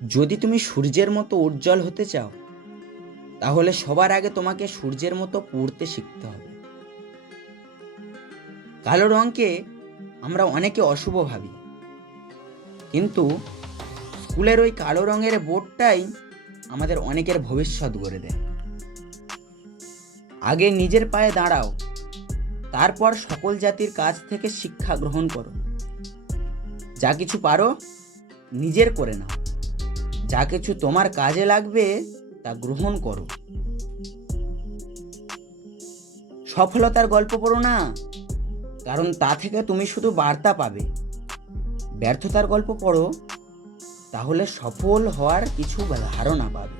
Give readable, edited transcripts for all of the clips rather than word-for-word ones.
যদি তুমি সূর্যের মতো উজ্জ্বল হতে চাও, তাহলে সবার আগে তোমাকে সূর্যের মতো পড়তে শিখতে হবে। কালো রঙকে আমরা অনেকে অশুভ ভাবি, কিন্তু স্কুলের ওই কালো রঙের বোর্ডটাই আমাদের অনেকের ভবিষ্যৎ গড়ে দেয়। আগে নিজের পায়ে দাঁড়াও, তারপর সকল জাতির কাছ থেকে শিক্ষা গ্রহণ করো। যা কিছু পারো নিজের করে নাও, যা কিছু তোমার কাজে লাগবে তা গ্রহণ করো। সফলতার গল্প পড়ো না, কারণ তা থেকে তুমি শুধু বার্তা পাবে। ব্যর্থতার গল্প পড়ো, তাহলে সফল হওয়ার কিছু ধারণা পাবে।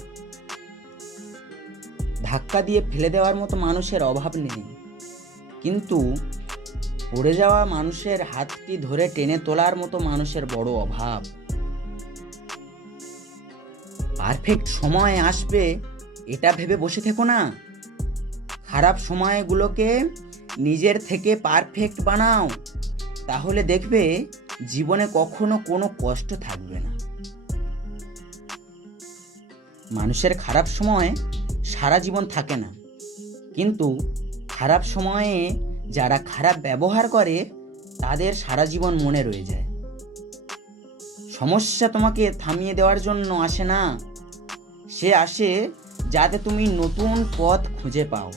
ধাক্কা দিয়ে ফেলে দেওয়ার মতো মানুষের অভাব নেই, কিন্তু পড়ে যাওয়া মানুষের হাতটি ধরে টেনে তোলার মতো মানুষের বড় অভাব। পারফেক্ট সময় আসবে এটা ভেবে বসে থেকো না। খারাপ সময়গুলোকে নিজের থেকে পারফেক্ট বানাও, তাহলে দেখবে জীবনে কখনো কোনো কষ্ট থাকবে না। মানুষের খারাপ সময় সারা জীবন থাকে না, কিন্তু খারাপ সময়ে যারা খারাপ ব্যবহার করে তাদের সারা জীবন মনে রয়ে যায়। সমস্যা তোমাকে থামিয়ে দেওয়ার জন্য আসে না, সে আসে যাতে তুমি নতুন পথ খুঁজে পাও।